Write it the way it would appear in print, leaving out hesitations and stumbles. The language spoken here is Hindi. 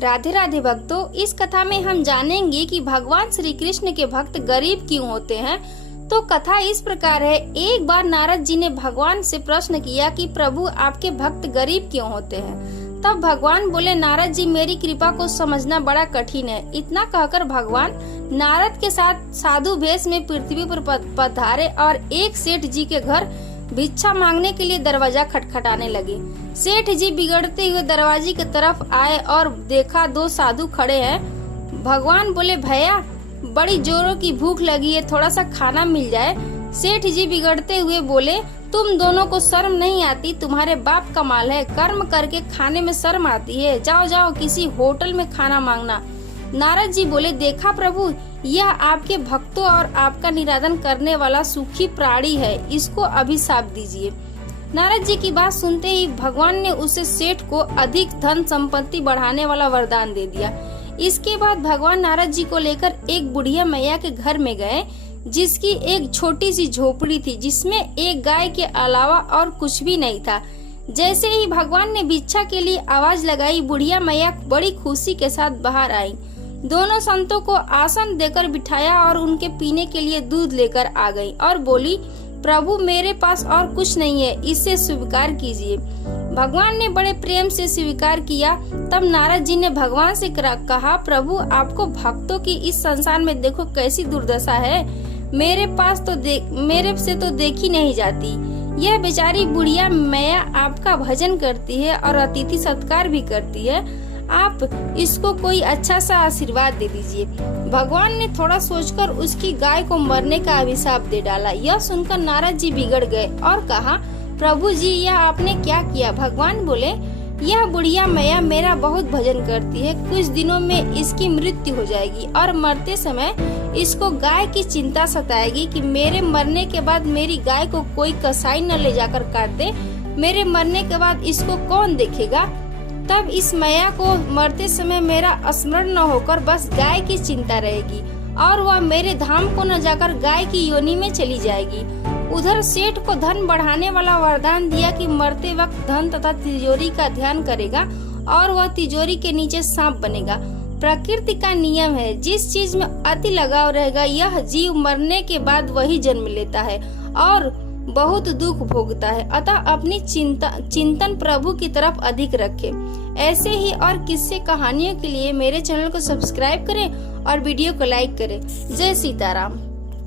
राधे राधे भक्तों, इस कथा में हम जानेंगे कि भगवान श्री कृष्ण के भक्त गरीब क्यों होते हैं। तो कथा इस प्रकार है। एक बार नारद जी ने भगवान से प्रश्न किया कि प्रभु आपके भक्त गरीब क्यों होते हैं। तब भगवान बोले, नारद जी मेरी कृपा को समझना बड़ा कठिन है। इतना कहकर भगवान नारद के साथ साधु वेश में पृथ्वी पर पधारे और एक सेठ जी के घर भिक्षा मांगने के लिए दरवाजा खटखटाने लगे। सेठ जी बिगड़ते हुए दरवाजे की तरफ आए और देखा दो साधु खड़े हैं। भगवान बोले, भैया बड़ी जोरों की भूख लगी है, थोड़ा सा खाना मिल जाए। सेठ जी बिगड़ते हुए बोले, तुम दोनों को शर्म नहीं आती? तुम्हारे बाप का माल है, कर्म करके खाने में शर्म आती है। जाओ जाओ किसी होटल में खाना मांगना। नारद जी बोले, देखा प्रभु, यह आपके भक्तों और आपका निरादन करने वाला सुखी प्राणी है, इसको अभिशाप दीजिए। नारद जी की बात सुनते ही भगवान ने उसे सेठ को अधिक धन संपत्ति बढ़ाने वाला वरदान दे दिया। इसके बाद भगवान नारद जी को लेकर एक बुढ़िया मैया के घर में गए, जिसकी एक छोटी सी झोपड़ी थी, जिसमें एक गाय के अलावा और कुछ भी नहीं था। जैसे ही भगवान ने भिक्षा के लिए आवाज लगाई, बुढ़िया मैया बड़ी खुशी के साथ बाहर आई। दोनों संतों को आसन देकर बिठाया और उनके पीने के लिए दूध लेकर आ गई और बोली, प्रभु मेरे पास और कुछ नहीं है, इसे स्वीकार कीजिए। भगवान ने बड़े प्रेम से स्वीकार किया। तब नारद जी ने भगवान से कहा, प्रभु आपको भक्तों की इस संसार में देखो कैसी दुर्दशा है। मेरे से तो देखी नहीं जाती। यह बेचारी बुढ़िया मैया आपका भजन करती है और अतिथि सत्कार भी करती है। आप इसको कोई अच्छा सा आशीर्वाद दे दीजिए। भगवान ने थोड़ा सोचकर उसकी गाय को मरने का अभिशाप दे डाला। यह सुनकर नारद जी बिगड़ गए और कहा, प्रभु जी यह आपने क्या किया? भगवान बोले, यह बुढ़िया मैया मेरा बहुत भजन करती है, कुछ दिनों में इसकी मृत्यु हो जाएगी और मरते समय इसको गाय की चिंता सताएगी कि मेरे मरने के बाद मेरी गाय को कोई कसाई न ले जाकर काट दे। मेरे मरने के बाद इसको कौन देखेगा? तब इस मैया को मरते समय मेरा स्मरण न होकर बस गाय की चिंता रहेगी और वह मेरे धाम को न जाकर गाय की योनि में चली जाएगी। उधर सेठ को धन बढ़ाने वाला वरदान दिया कि मरते वक्त धन तथा तिजोरी का ध्यान करेगा और वह तिजोरी के नीचे सांप बनेगा। प्रकृति का नियम है, जिस चीज में अति लगाव रहेगा यह जीव मरने के बाद वही जन्म लेता है और बहुत दुख भोगता है। अतः अपनी चिंतन प्रभु की तरफ अधिक रखें। ऐसे ही और किस्से कहानियों के लिए मेरे चैनल को सब्सक्राइब करें और वीडियो को लाइक करें। जय सीताराम।